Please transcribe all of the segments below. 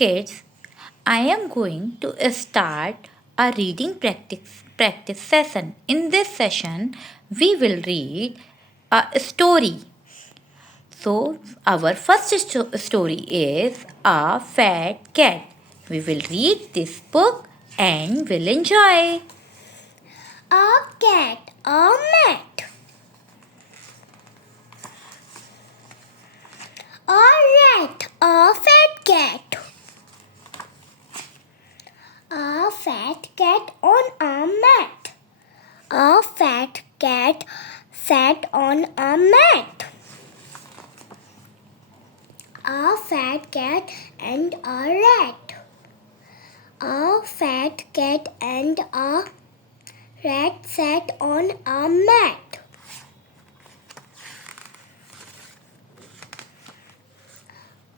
kids, I am going to start a reading practice session. In this session, we will read a story. So, our first story is A Fat Cat. We will read this book and will enjoy. A cat, a mat. A rat, a fat cat. A fat cat on a mat. A fat cat sat on a mat. A fat cat and a rat. A fat cat and a rat sat on a mat.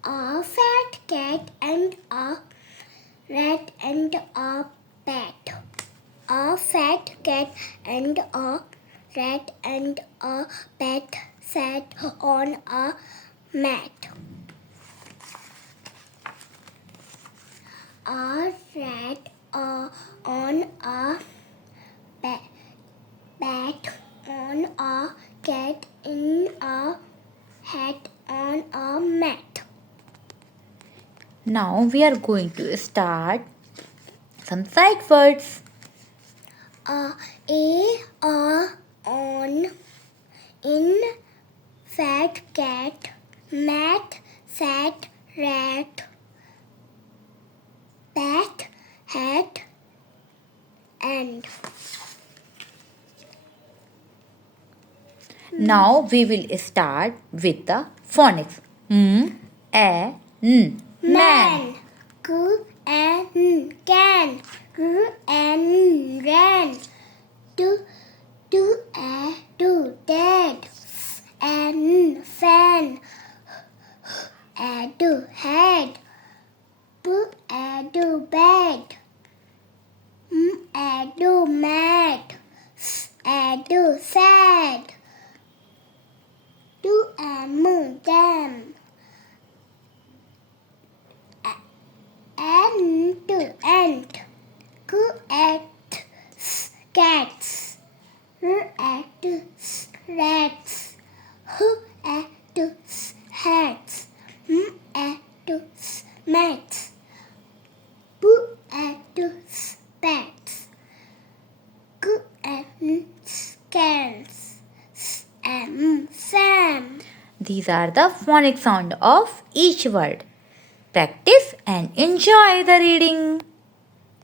A fat cat and a rat and a bat. A fat cat and a rat and a bat sat on a mat. A rat on a bat on a cat in a hat on a mat. Now we are going to start some sight words. On, in, fat cat, mat, sat, rat, bat, hat, and. Now we will start with the phonics. A, N. Man. G, N, can. R, N, ran. Do, dad. F, N, fan. Do, head. B, bed. M, do, mad. S, do, sad. Do, dam. Ant. Cats. Rats. Hats. Mats. Bats. Scans. Sam. These are the phonic sound of each word. Practice and enjoy the reading.